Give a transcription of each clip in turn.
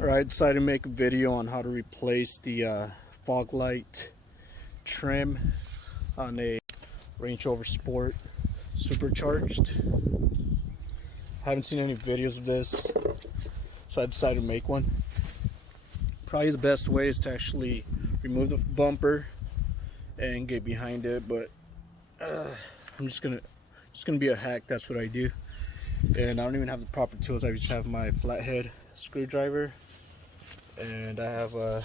Alright, I decided to make a video on how to replace the fog light trim on a Range Rover Sport supercharged. Haven't seen any videos of this, so I decided to make one. Probably the best way is to actually remove the bumper and get behind it, but I'm just gonna be a hack. That's what I do, and I don't even have the proper tools. I just have my flathead screwdriver, and I have a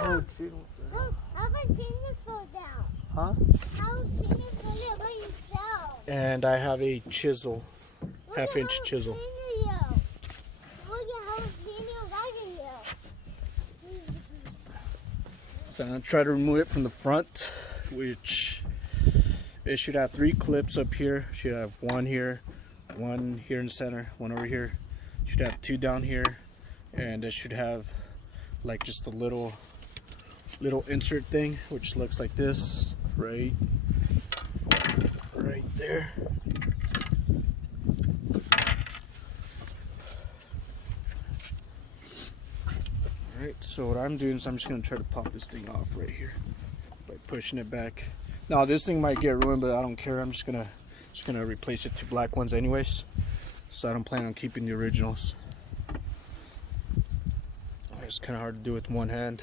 how about penis fall down? Huh? How penis fall down by yourself? And I have a chisel, half-inch chisel. So I'm gonna try to remove it from the front, which it should have 3 clips up here. Should have one here in the center, one over here. Should have 2 down here, and it should have like just a little insert thing, which looks like this, right there. Alright, so what I'm doing is I'm just going to try to pop this thing off right here by pushing it back. Now this thing might get ruined, but I don't care. I'm just gonna replace it 2 black ones anyways, so I don't plan on keeping the originals. It's kind of hard to do with one hand.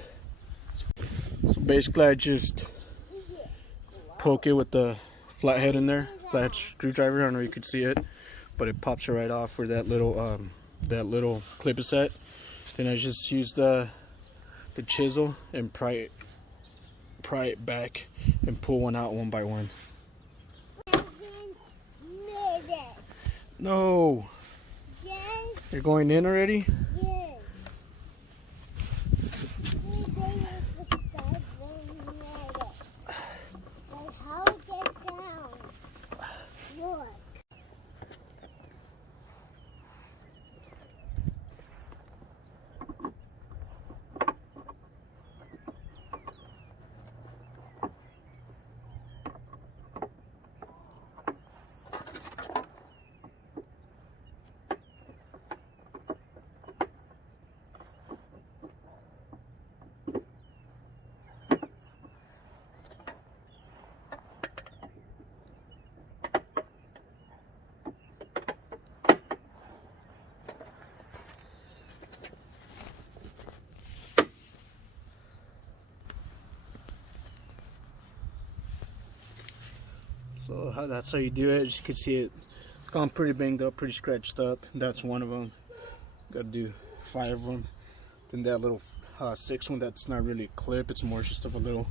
So basically I just poke it with the flathead in there, flathead screwdriver. I don't know if you can see it, but it pops it right off where that little clip is at. Then I just use the chisel and pry it back and pull one out one by one. No. Yes. You're going in already? Yes. How get down? Look. So that's how you do it. As you can see, it's gone pretty banged up, pretty scratched up. That's one of them. Got to do 5 of them. Then that little 6th one, that's not really a clip. It's more just of a little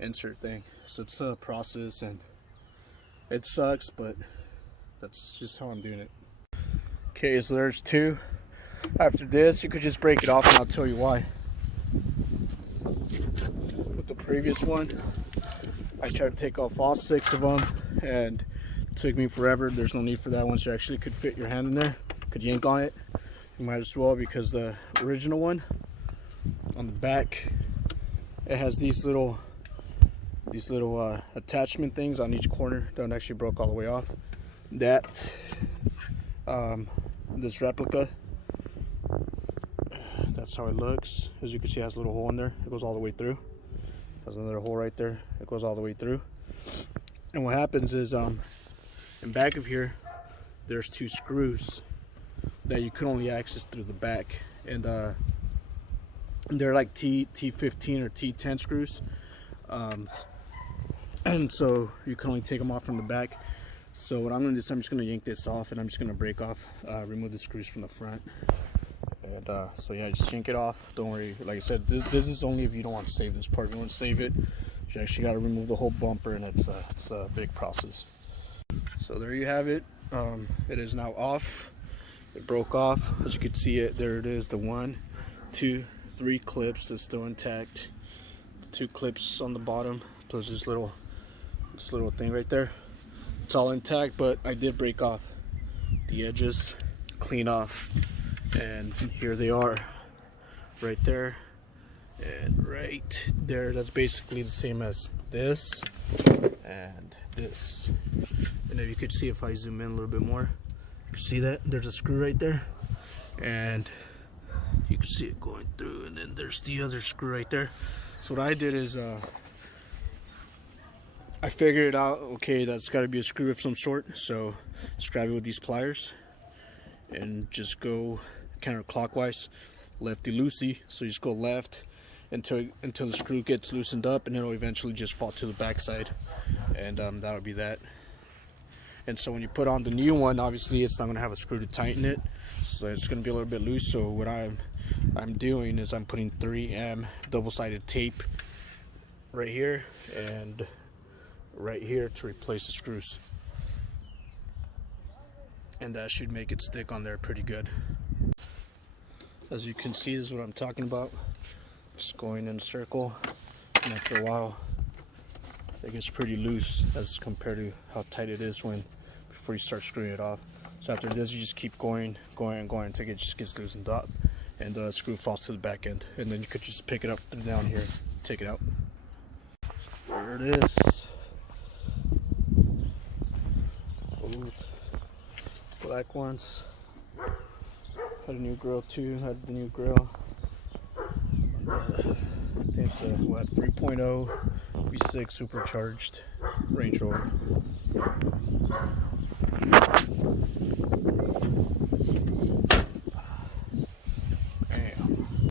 insert thing. So it's a process, and it sucks, but that's just how I'm doing it. Okay, so there's 2. After this, you could just break it off, and I'll tell you why. With the previous one, I tried to take off all 6 of them, and it took me forever. There's no need for that. Once you actually could fit your hand in there, could yank on it, you might as well, because the original one on the back, it has these little attachment things on each corner that actually broke all the way off. That this replica, that's how it looks. As you can see, it has a little hole in there. It goes all the way through. There's another hole right there. It goes all the way through. And what happens is, in back of here, there's 2 screws that you can only access through the back, and they're like T15 or T10 screws, and so you can only take them off from the back. So what I'm gonna do is I'm just gonna yank this off, and I'm just gonna break off, remove the screws from the front. And so yeah, just yank it off. Don't worry, like I said, this is only if you don't want to save this part. If you want to save it, you actually got to remove the whole bumper, and it's a big process. So there you have it. It is now off. It broke off. As you can see, there it is. The 1, 2, 3 clips is still intact. 2 clips on the bottom, plus this little thing right there. It's all intact, but I did break off the edges, clean off. And here they are, right there and right there. That's basically the same as this and this. And if you could see, if I zoom in a little bit more, You can see that? There's a screw right there. And you can see it going through, and then there's the other screw right there. So what I did is I figured out, okay, that's got to be a screw of some sort. So just grab it with these pliers and just go counterclockwise, lefty loosey. So you just go left until the screw gets loosened up, and it'll eventually just fall to the backside, and that'll be that. And so when you put on the new one, obviously it's not going to have a screw to tighten it, so it's going to be a little bit loose. So what I'm doing is I'm putting 3M double-sided tape right here and right here to replace the screws, and that should make it stick on there pretty good. As you can see, this is what I'm talking about. Just going in a circle, and after a while it gets pretty loose as compared to how tight it is before you start screwing it off. So after this, you just keep going until it just gets loosened up, and the screw falls to the back end, and then you could just pick it up down here, take it out. There it is. Both black ones. Had a new grill too. Had the new grill. I think what, 3.0 V6 supercharged Range Rover.